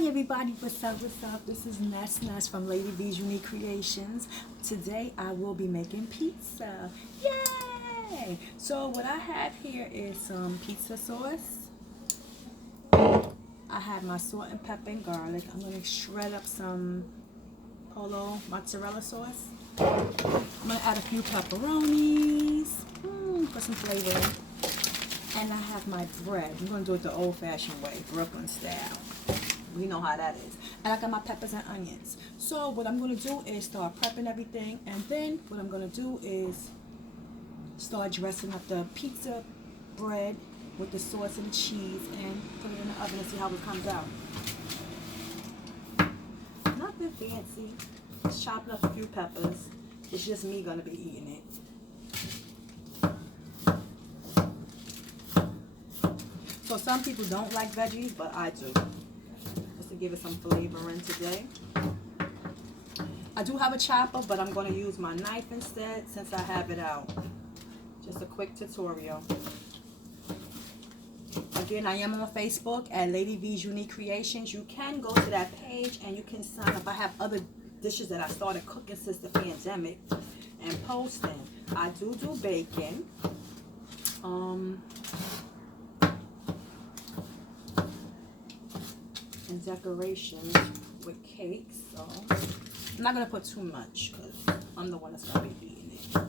Hi everybody, what's up, what's up? This is Ness from Lady V's Unique Creations. Today I will be making pizza. Yay! So what I have here is some pizza sauce. I have my salt and pepper and garlic. I'm going to shred up some Polo mozzarella sauce. I'm going to add a few pepperonis, for some flavor. And I have my bread. I'm going to do it the old-fashioned way, Brooklyn style. You know how that is. And I got my peppers and onions. So what I'm going to do is start prepping everything. And then what I'm going to do is start dressing up the pizza bread with the sauce and cheese and put it in the oven and see how it comes out. Nothing fancy. Just chopping up a few peppers. It's just me going to be eating it. So some people don't like veggies, but I do. Just to give it some flavor in today. I do have a chopper, but I'm going to use my knife instead since I have it out. Just a quick tutorial. Again, I am on Facebook at Lady V's Unique Creations. You can go to that page and you can sign up. I have other dishes that I started cooking since the pandemic and posting. I do bacon. And decorations with cakes. So I'm not going to put too much because I'm the one that's going to be eating it.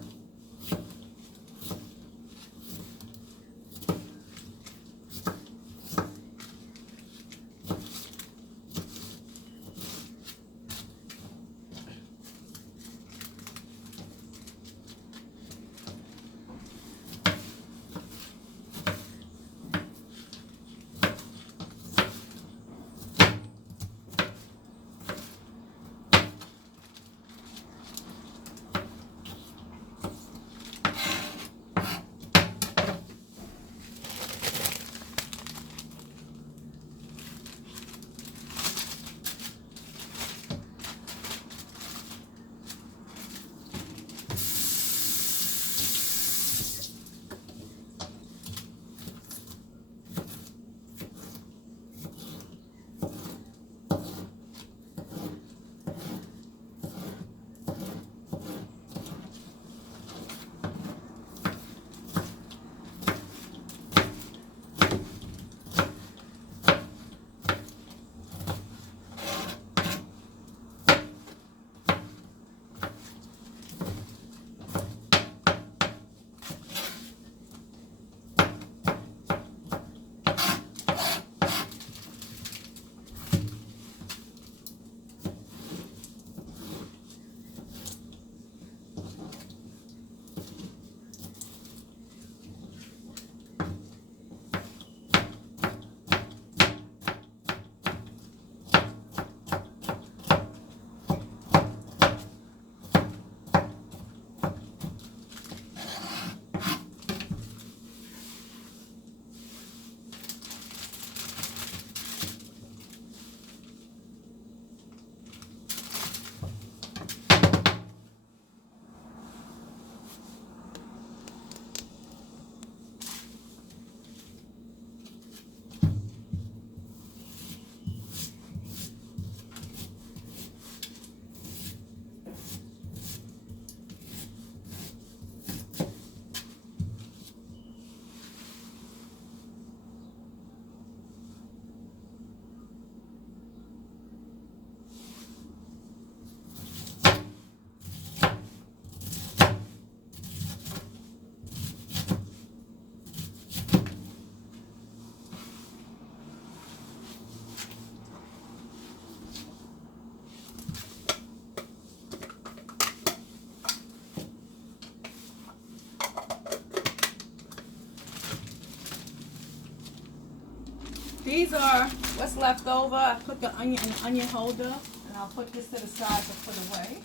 These are what's left over. I put the onion in the onion holder, and I'll put this to the side to put away.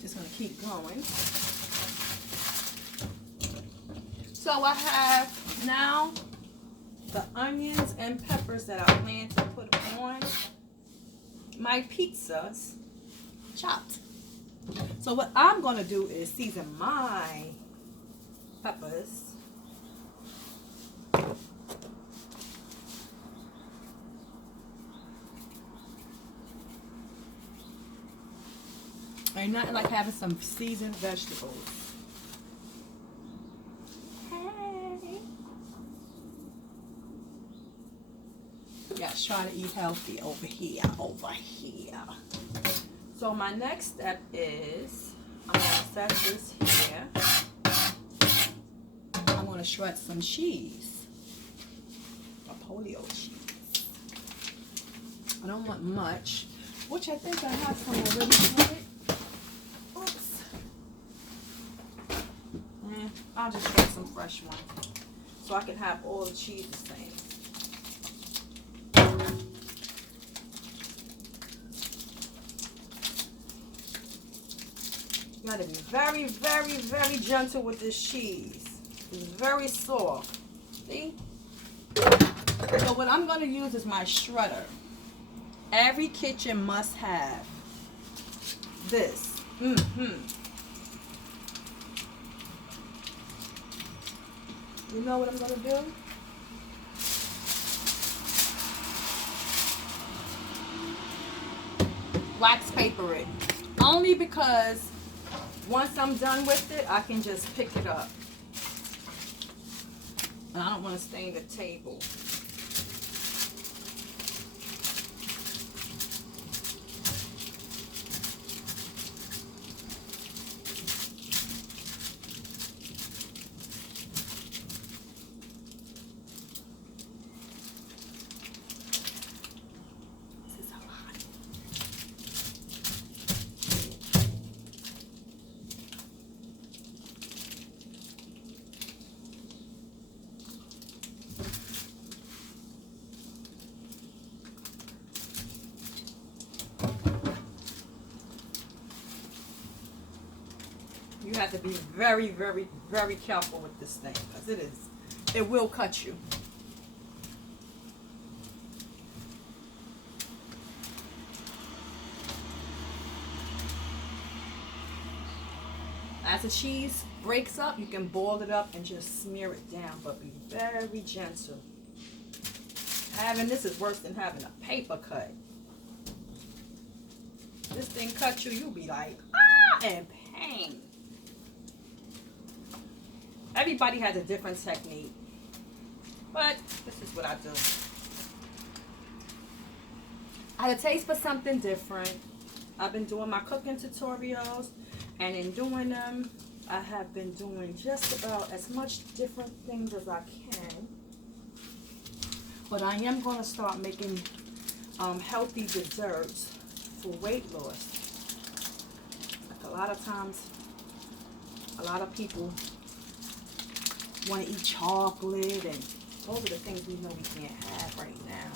Just gonna keep going. So I have now the onions and peppers that I plan to put on my pizzas chopped. So what I'm gonna do is season my peppers. Ain't nothing like having some seasoned vegetables. Hey. Yes, trying to eat healthy over here, So my next step is I'm going to set this here. I'm going to shred some cheese. A polio cheese. I don't want much, which I think I have some already shredded. Oops. I'll just shred some fresh one so I can have all the cheese the same. You gotta be very, very, very gentle with this cheese. It's very soft. See? So what I'm gonna use is my shredder. Every kitchen must have this. You know what I'm gonna do? Wax paper it. Only because once I'm done with it, I can just pick it up. And I don't want to stain the table. You have to be very, very, very careful with this thing because it will cut you. As the cheese breaks up, you can boil it up and just smear it down, but be very gentle. Having this is worse than having a paper cut. This thing cut you, you'll be like, ah, in pain. Everybody has a different technique, but this is what I do. I had a taste for something different. I've been doing my cooking tutorials, and in doing them, I have been doing just about as much different things as I can. But I am going to start making healthy desserts for weight loss. Like a lot of times, a lot of people want to eat chocolate, and those are the things we know we can't have right now.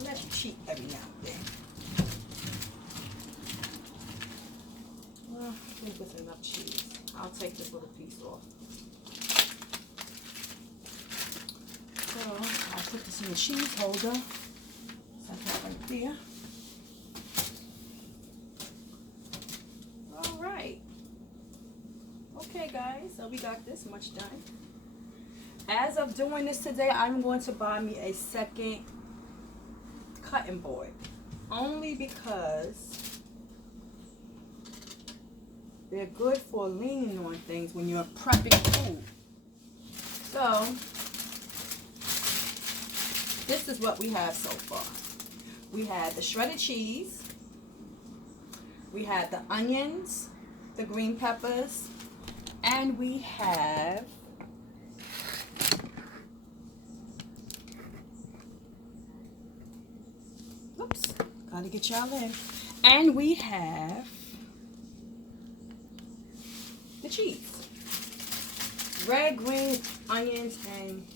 Unless you cheat every now and then. Well, I think there's enough cheese. I'll take this little piece off. So I'll put this in the cheese holder. Set that right there. Alright. Okay guys, so we got this much done. As of doing this today, I'm going to buy me a second cutting board. Only because they're good for leaning on things when you're prepping food. So, this is what we have so far. We had the shredded cheese. We had the onions, the green peppers, and we have gotta get y'all in. And we have the cheese. Red, green, onions, and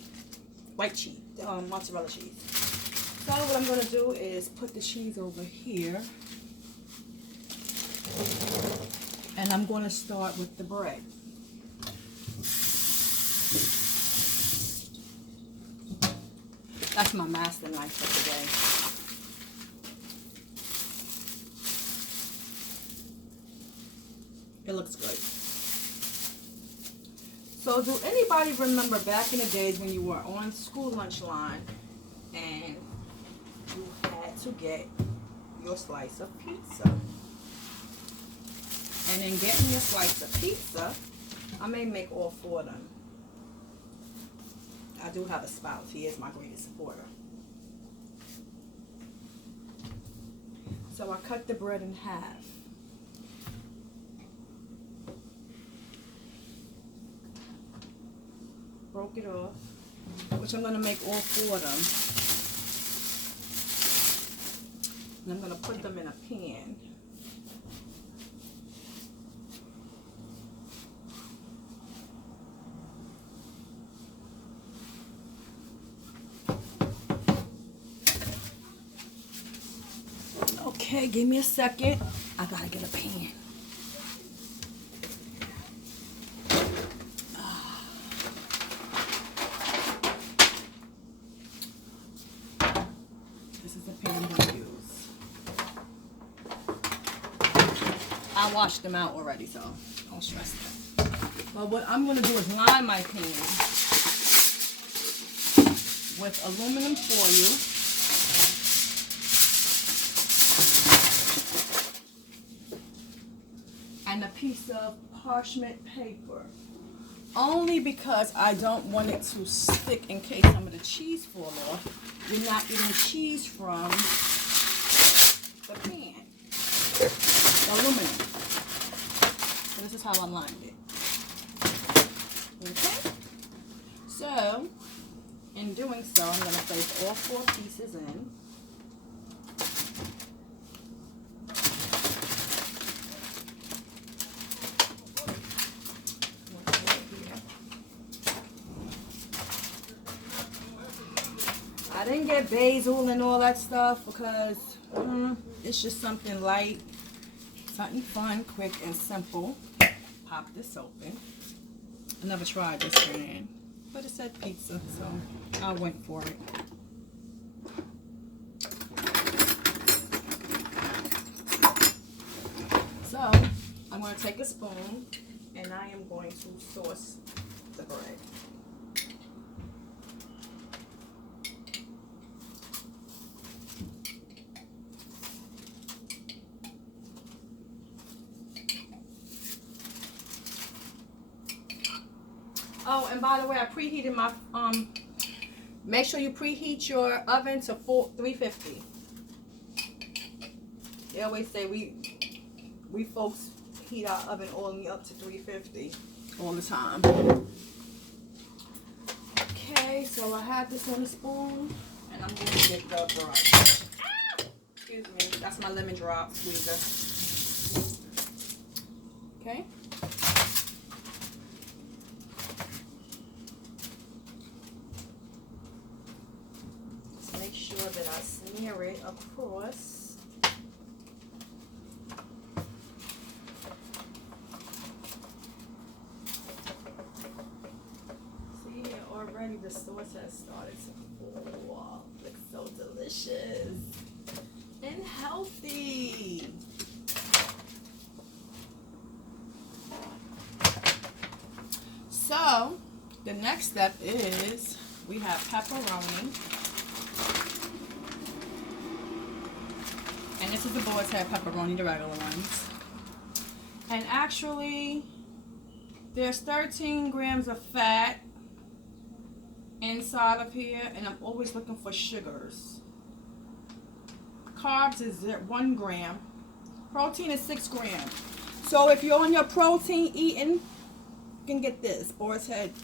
white cheese, mozzarella cheese. So what I'm gonna do is put the cheese over here. And I'm gonna start with the bread. That's my master knife for today. It looks good. So do anybody remember back in the days when you were on school lunch line and you had to get your slice of pizza? And then get me a slice of pizza. I may make all 4 of them. I do have a spouse. He is my greatest supporter. So I cut the bread in half. Broke it off, which I'm going to make all 4 of them. And I'm going to put them in a pan. Okay, give me a second. I gotta get a pan. This is the pan I'm gonna use. I washed them out already, so don't stress that. But what I'm gonna do is line my pan with aluminum foil. And a piece of parchment paper, only because I don't want it to stick in case some of the cheese fall off. You're not getting cheese from the pan, the aluminum. So this is how I lined it. Okay, so in doing so, I'm going to place all 4 pieces in. I didn't get basil and all that stuff because it's just something light, something fun, quick, and simple. Pop this open. I never tried this brand, but it said pizza, so I went for it. So I'm going to take a spoon and I am going to sauce the bread. Oh, and by the way, I preheated my, make sure you preheat your oven to 350. They always say we folks heat our oven only up to 350 all the time. Okay, so I have this on a spoon, and I'm going to get the brush. Excuse me, that's my lemon drop squeezer. Okay. Make sure that I smear it across. See, already the sauce has started to fall. Looks so delicious and healthy. So the next step is we have pepperoni. And this is the boar's head pepperoni, the regular ones. And actually, there's 13 grams of fat inside of here, and I'm always looking for sugars. Carbs is 1 gram. Protein is 6 grams. So if you're on your protein eating, you can get this boar's head,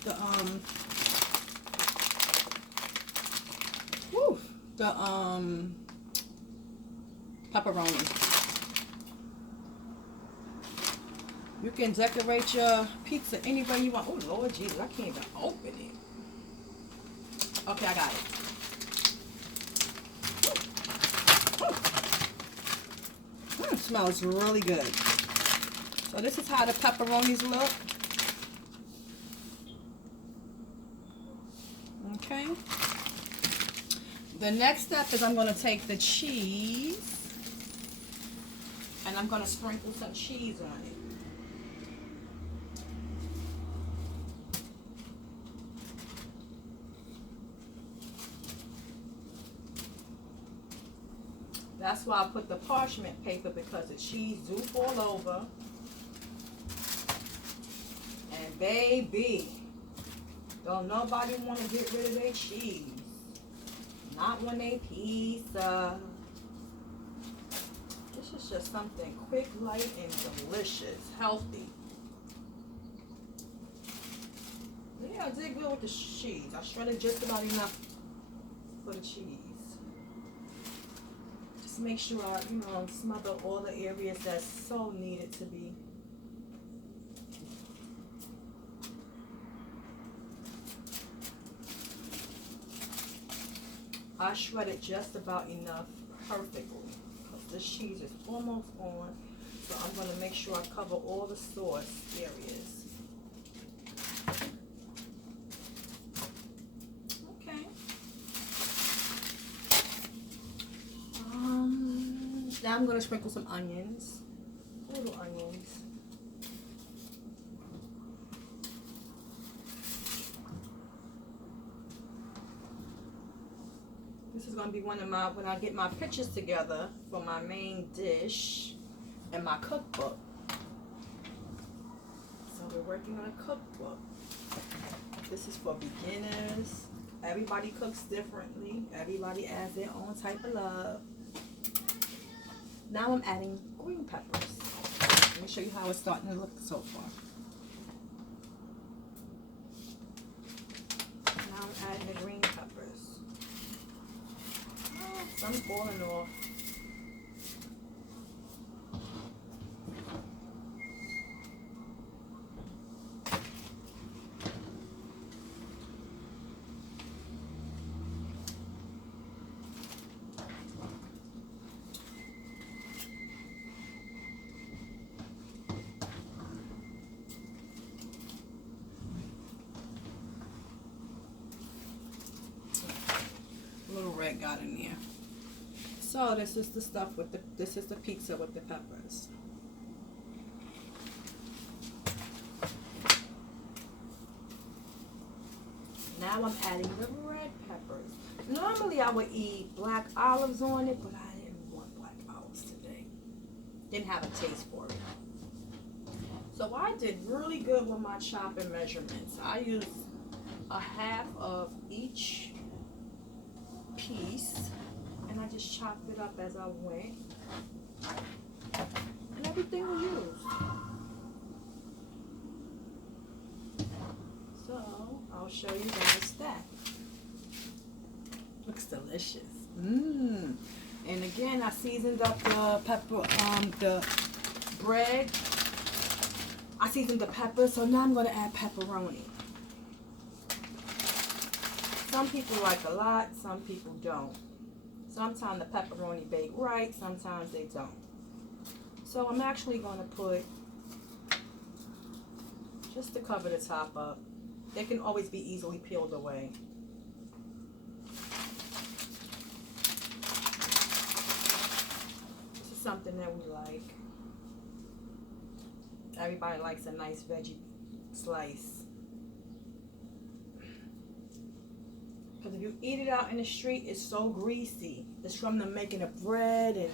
pepperoni. You can decorate your pizza any way you want. Oh Lord Jesus, I can't even open it. Okay, I got it. It smells really good. So this is how the pepperonis look. Okay. The next step is I'm going to take the cheese and I'm going to sprinkle some cheese on it. That's why I put the parchment paper, because the cheese do fall over. Baby, don't nobody want to get rid of their cheese. Not when they pizza. This is just something quick, light, and delicious. Healthy. Yeah, I did good with the cheese. I shredded just about enough for the cheese. Just make sure I, smother all the areas that's so needed to be. I shredded just about enough perfectly because this cheese is almost on. So I'm going to make sure I cover all the sauce areas. Okay. Now I'm going to sprinkle some onions. Little onions. This is going to be one of my, when I get my pictures together for my main dish and my cookbook. So we're working on a cookbook. This is for beginners. Everybody cooks differently. Everybody adds their own type of love. Now I'm adding green peppers. Let me show you how it's starting to look so far. Now I'm adding the green peppers. Some falling off. A little red got in there. So this is the stuff with this is the pizza with the peppers. Now I'm adding the red peppers. Normally I would eat black olives on it, but I didn't want black olives today. Didn't have a taste for it. So I did really good with my chopping measurements. I used a half of each piece. And I just chopped it up as I went. And everything was used. So, I'll show you guys that. Looks delicious. Mmm. And again, I seasoned up the pepper, the bread. I seasoned the pepper, so now I'm going to add pepperoni. Some people like a lot, some people don't. Sometimes the pepperoni bake right, sometimes they don't. So I'm actually going to put, just to cover the top up. They can always be easily peeled away. This is something that we like. Everybody likes a nice veggie slice. Because if you eat it out in the street, it's so greasy. It's from the making of bread and,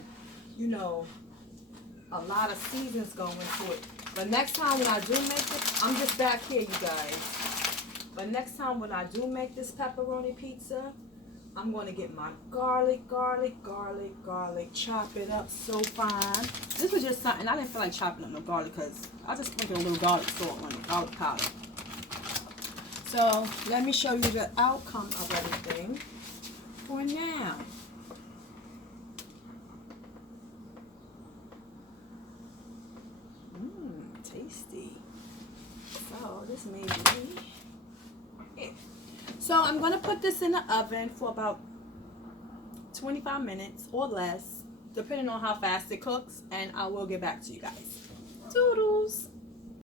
a lot of seasons go into it. But next time when I do make it, I'm just back here, you guys. But next time when I do make this pepperoni pizza, I'm going to get my garlic, chop it up so fine. This was just something, I didn't feel like chopping up no garlic because I just sprinkled a little garlic salt on it, garlic powder. So, let me show you the outcome of everything for now. Tasty. So, this may be it. So, I'm going to put this in the oven for about 25 minutes or less, depending on how fast it cooks, and I will get back to you guys. Toodles!